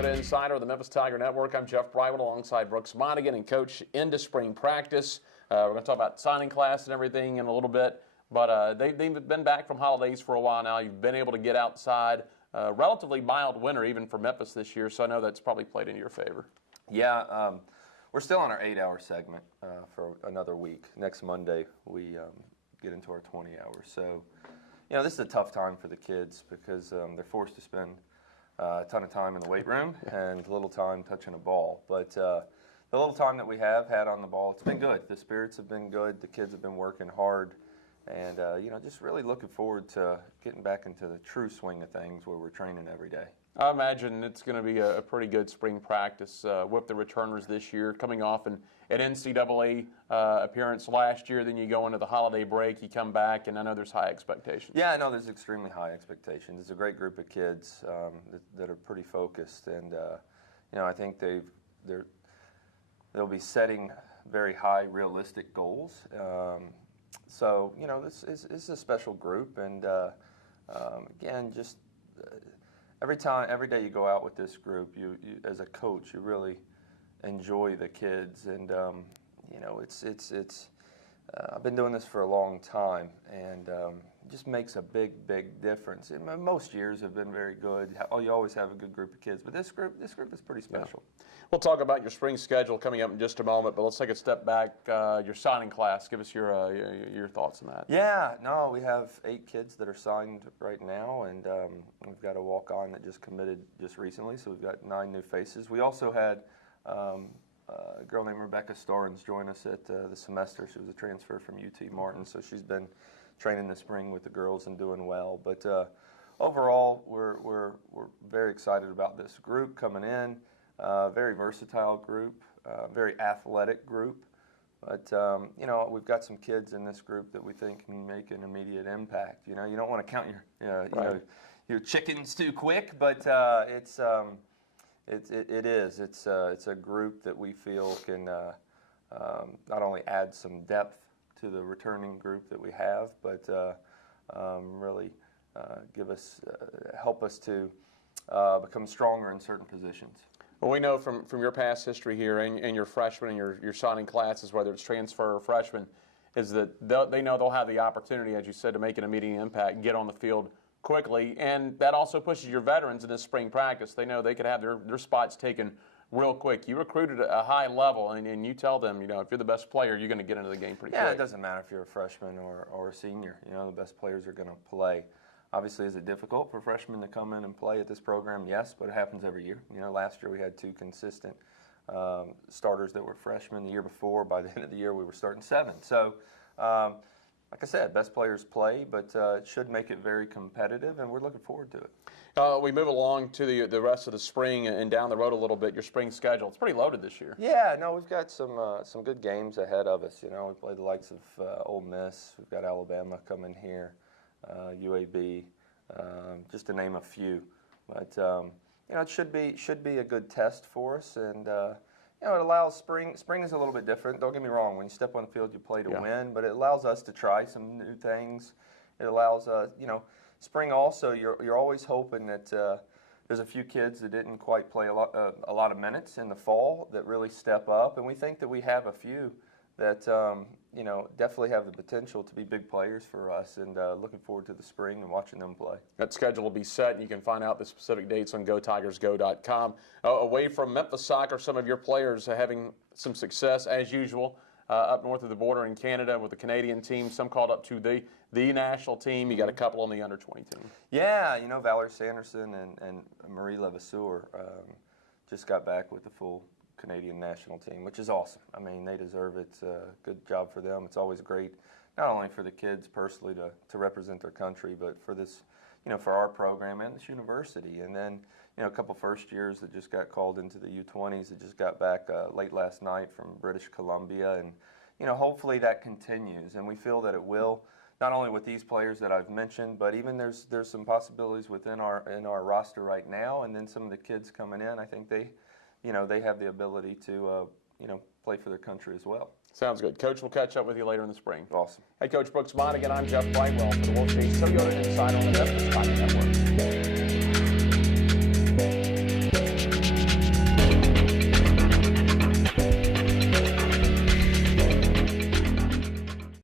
Toyota Insider of the Memphis Tiger Network. I'm Jeff Brightwell alongside Brooks Monaghan and Coach into spring practice. We're going to talk about signing class and everything in a little bit, but they've been back from holidays for a while now. You've been able to get outside. Relatively mild winter even for Memphis this year, so I know that's probably played into your favor. Yeah, we're still on our 8-hour segment for another week. Next Monday we get into our 20 hours. So, you know, this is a tough time for the kids because they're forced to spend a ton of time in the weight room and little time touching a ball. But the little time that we have had on the ball, it's been good. The spirits have been good. The kids have been working hard. And, you know, just really looking forward to getting back into the true swing of things where we're training every day. I imagine it's going to be a pretty good spring practice with the returners this year, coming off an NCAA appearance last year. Then you go into the holiday break, you come back, and I know there's high expectations. Yeah, I know there's extremely high expectations. It's a great group of kids that are pretty focused, and you know, I think they'll be setting very high, realistic goals. So, you know, this is a special group, and again, just every day you go out with this group, you as a coach, you really enjoy the kids, and you know, it's I've been doing this for a long time, and it just makes a big difference. Most years have been very good. You always have a good group of kids, but this group is pretty special. Yeah. We'll talk about your spring schedule coming up in just a moment, but let's take a step back. Your signing class, give us your thoughts on that. Yeah, no, we have 8 kids that are signed right now, and we've got a walk-on that just committed just recently, so we've got 9 new faces. We also had a girl named Rebecca Storins join us at the semester. She was a transfer from UT Martin, so she's been training this spring with the girls and doing well. But overall, we're very excited about this group coming in. Very versatile group, very athletic group. But you know, we've got some kids in this group that we think can make an immediate impact. You know, you don't want to count your chickens too quick, but it's a group that we feel can not only add some depth to the returning group that we have, but really help us to become stronger in certain positions. Well, we know from your past history here and your freshmen and your signing classes, whether it's transfer or freshman, is that they know they'll have the opportunity, as you said, to make an immediate impact, get on the field quickly, and that also pushes your veterans in this spring practice. They know they could have their spots taken real quick. You recruited at a high level, and you tell them, you know, if you're the best player, you're going to get into the game pretty quick. Yeah, it doesn't matter if you're a freshman or a senior. You know, the best players are going to play. Obviously, is it difficult for freshmen to come in and play at this program? Yes, but it happens every year. You know, last year we had 2 consistent starters that were freshmen. The year before, by the end of the year, we were starting 7. So, like I said, best players play, but it should make it very competitive, and we're looking forward to it. We move along to the rest of the spring and down the road a little bit. Your spring schedule, it's pretty loaded this year. Yeah, no, we've got some good games ahead of us. You know, we play the likes of Ole Miss. We've got Alabama coming here. UAB, just to name a few, but you know, it should be a good test for us, and you know, it allows spring is a little bit different. Don't get me wrong, when you step on the field, you play to win, but it allows us to try some new things. It allows you know, spring also, you're always hoping that there's a few kids that didn't quite play a lot of minutes in the fall that really step up, and we think that we have a few that you know, definitely have the potential to be big players for us, and looking forward to the spring and watching them play. That schedule will be set, and you can find out the specific dates on GoTigersGo.com. Away from Memphis soccer, some of your players are having some success, as usual, up north of the border in Canada with the Canadian team. Some called up to the national team. You got a couple on the under-20 team. Yeah, you know, Valerie Sanderson and Marie Levasseur just got back with the full Canadian national team, which is awesome. I mean, they deserve it. It's a good job for them. It's always great, not only for the kids personally to represent their country, but for this, you know, for our program and this university. And then, you know, a couple first years that just got called into the U20s that just got back late last night from British Columbia, and you know, hopefully that continues, and we feel that it will. Not only with these players that I've mentioned, but even there's some possibilities within our roster right now, and then some of the kids coming in. I think they have the ability to, you know, play for their country as well. Sounds good. Coach, we'll catch up with you later in the spring. Awesome. Hey, Coach Brooks Monaghan, I'm Jeff Brightwell for the Wolfchase Toyota Insider on the Memphis Tiger Network.